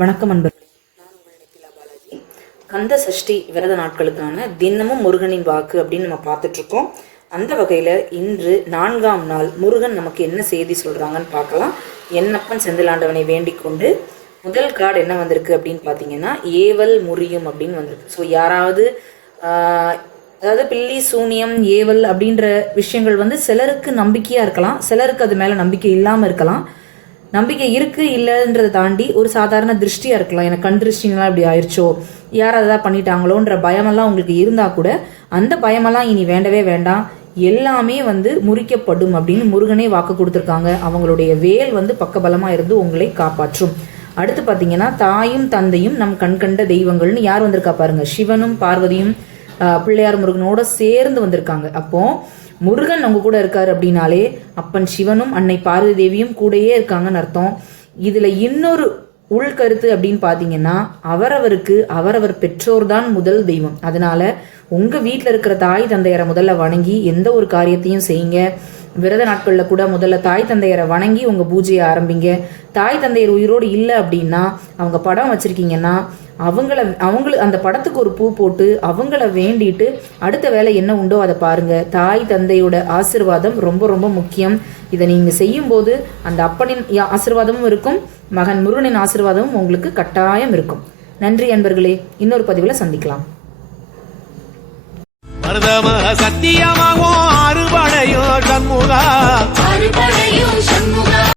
வணக்கம் அன்பர்களே, நான் உங்கள் நித்திலா பாலாஜி. கந்த சஷ்டி விரத நாட்களுக்கான தினமும் முருகனின் வாக்கு அப்படின்னு நம்ம பார்த்துட்ருக்கோம். அந்த வகையில் இன்று 4ஆம் நாள் முருகன் நமக்கு என்ன செய்தி சொல்கிறாங்கன்னு பார்க்கலாம். என்னப்பன் செந்திலாண்டவனை வேண்டிக் கொண்டு முதல் கார்டு என்ன வந்திருக்கு அப்படின்னு பார்த்தீங்கன்னா, ஏவல் முறியும் அப்படின்னு வந்திருக்கு. ஸோ யாராவது அதாவது பில்லி சூனியம் ஏவல் அப்படின்ற விஷயங்கள் சிலருக்கு நம்பிக்கையாக இருக்கலாம், சிலருக்கு அது மேலே நம்பிக்கை இல்லாமல் இருக்கலாம். நம்பிக்கை இருக்குது இல்லைன்றதை தாண்டி ஒரு சாதாரண திருஷ்டியாக இருக்கலாம். எனக்கு கண் திருஷ்டிங்கெல்லாம் இப்படி ஆயிடுச்சோ, யார் அதான் பண்ணிட்டாங்களோன்ற பயமெல்லாம் உங்களுக்கு இருந்தால் கூட அந்த பயமெல்லாம் இனி வேண்டவே வேண்டாம். எல்லாமே முறிக்கப்படும் அப்படின்னு முருகனே வாக்கு கொடுத்துருக்காங்க. அவங்களுடைய வேல் பக்கபலமாக இருந்து உங்களை காப்பாற்றும். அடுத்து பார்த்தீங்கன்னா, தாயும் தந்தையும் நம் கண்கண்ட தெய்வங்கள்னு யார் வந்திருக்கா பாருங்க. சிவனும் பார்வதியும் பிள்ளையார் முருகனோட சேர்ந்து வந்திருக்காங்க. அப்போ முருகன் அவங்க கூட இருக்காரு அப்படின்னாலே அப்பன் சிவனும் அன்னை பார்வதி தேவியும் கூடயே இருக்காங்கன்னு அர்த்தம். இதுல இன்னொரு உள்கருத்து அப்படின்னு பார்த்தீங்கன்னா, அவரவருக்கு அவரவர் பெற்றோர் தான் முதல் தெய்வம். அதனால உங்க வீட்டில் இருக்கிற தாய் தந்தையரை முதல்ல வணங்கி எந்த ஒரு காரியத்தையும் செய்யுங்க. விரத நாட்களில் கூட முதல்ல தாய் தந்தையரை வணங்கி உங்கள் பூஜையை ஆரம்பிங்க. தாய் தந்தையர் உயிரோடு இல்லை அப்படின்னா, அவங்க படம் வச்சுருக்கீங்கன்னா அவங்களுக்கு அந்த படத்துக்கு ஒரு பூ போட்டு அவங்கள வேண்டிட்டு அடுத்த வேலை என்ன உண்டோ அதை பாருங்கள். தாய் தந்தையோட ஆசீர்வாதம் ரொம்ப ரொம்ப முக்கியம். இதை நீங்கள் செய்யும்போது அந்த அப்பனின் ஆசீர்வாதமும் இருக்கும், மகன் முருகனின் ஆசீர்வாதமும் உங்களுக்கு கட்டாயம் இருக்கும். நன்றி அன்பர்களே, இன்னொரு பதிவில் சந்திக்கலாம். சத்தியமாகும் அறுபடையோ சண்முகா.